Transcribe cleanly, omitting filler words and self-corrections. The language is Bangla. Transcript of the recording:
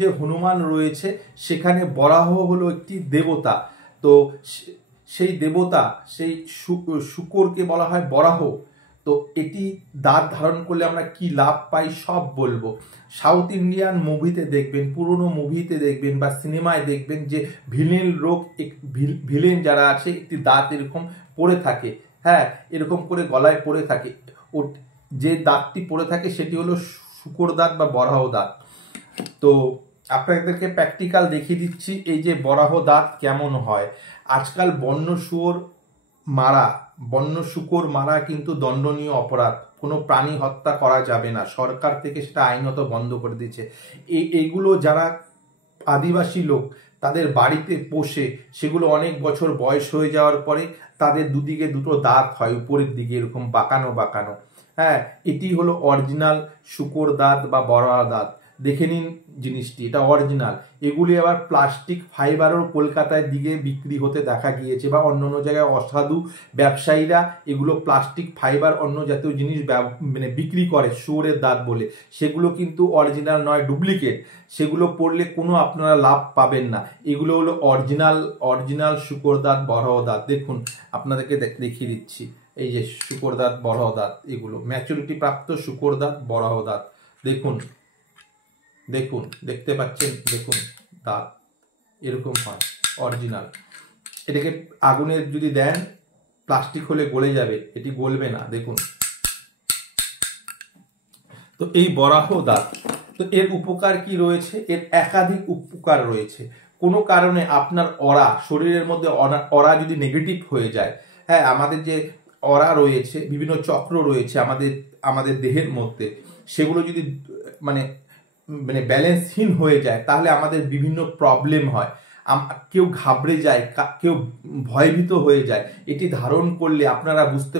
যে হনুমান রয়েছে সেখানে বরাহ হলো একটি দেবতা। তো সেই দেবতা, সেই শুকরকে বলা হয় বরাহ। তো এটি দাঁত ধারণ করলে আমরা কি লাভ পাই সব বলবো। সাউথ ইন্ডিয়ান মুভিতে দেখবেন, পুরনো মুভিতে দেখবেন বা সিনেমায় দেখবেন যে ভিলেন যারা আছে একটি দাঁত এরকম পড়ে থাকে, হ্যাঁ, এরকম করে গলায় পড়ে থাকে। ও যে দাঁতটি পড়ে থাকে সেটি হলো শুকর দাঁত বা বরাহ দাঁত। তো আপনাদেরকে প্র্যাকটিক্যাল দেখিয়ে দিচ্ছি এই যে বরাহ দাঁত কেমন হয়। আজকাল বন্য শুকর মারা কিন্তু দণ্ডনীয় অপরাধ, কোনো প্রাণী হত্যা করা যাবে না, সরকার থেকে সেটা আইনত বন্ধ করে দিয়েছে। এইগুলো যারা আদিবাসী লোক তাদের বাড়িতে পোষে, সেগুলো অনেক বছর বয়স হয়ে যাওয়ার পরে তাদের দুদিকে দুটো দাঁত হয় উপরের দিকে এরকম বাঁকানো বাঁকানো। হ্যাঁ, এটি হলো অরিজিনাল শুকর দাঁত বা বরাহ দাঁত। দেখে নিন জিনিসটি, এটা অরিজিনাল। এগুলি আবার প্লাস্টিক ফাইবারও কলকাতার দিকে বিক্রি হতে দেখা গিয়েছে বা অন্য জায়গায় অসাধু ব্যবসায়ীরা এগুলো প্লাস্টিক ফাইবার অন্য জাতীয় জিনিস মানে বিক্রি করে শুয়োরের দাঁত বলে। সেগুলো কিন্তু অরিজিনাল নয়, ডুপ্লিকেট। সেগুলো পড়লে কোনো আপনারা লাভ পাবেন না। এগুলো হলো অরিজিনাল শুকর দাঁত বরাহ দাঁত। দেখুন আপনাদেরকে দেখিয়ে দিচ্ছি, এই যে শুকর দাঁত বরাহ দাঁত, এগুলো ম্যাচুরিটি প্রাপ্ত শুকর দাঁত বরাহ দাঁত। দেখুন দেখুন, দেখতে পাচ্ছেন, দেখুন দাঁত এরকম হয় অরিজিনাল। এটাকে আগুনে যদি দেন প্লাস্টিক হলে গলে যাবে, এটি গলবে না, দেখুন। তো এই বরাহ দাঁত, তো এর উপকার কি রয়েছে? এর একাধিক উপকার রয়েছে। কোনো কারণে আপনার শরীরের মধ্যে অরা যদি নেগেটিভ হয়ে যায়, হ্যাঁ, আমাদের যে অরা রয়েছে, বিভিন্ন চক্র রয়েছে আমাদের দেহের মধ্যে, সেগুলো যদি মানে ব্যালেন্সহীন হয়ে যায় তাহলে আমাদের বিভিন্ন প্রবলেম হয়। কেউ ঘাবড়ে যায়, কেউ ভয়ভীত হয়ে যায়। এটি ধারণ করলে আপনারা বুঝতে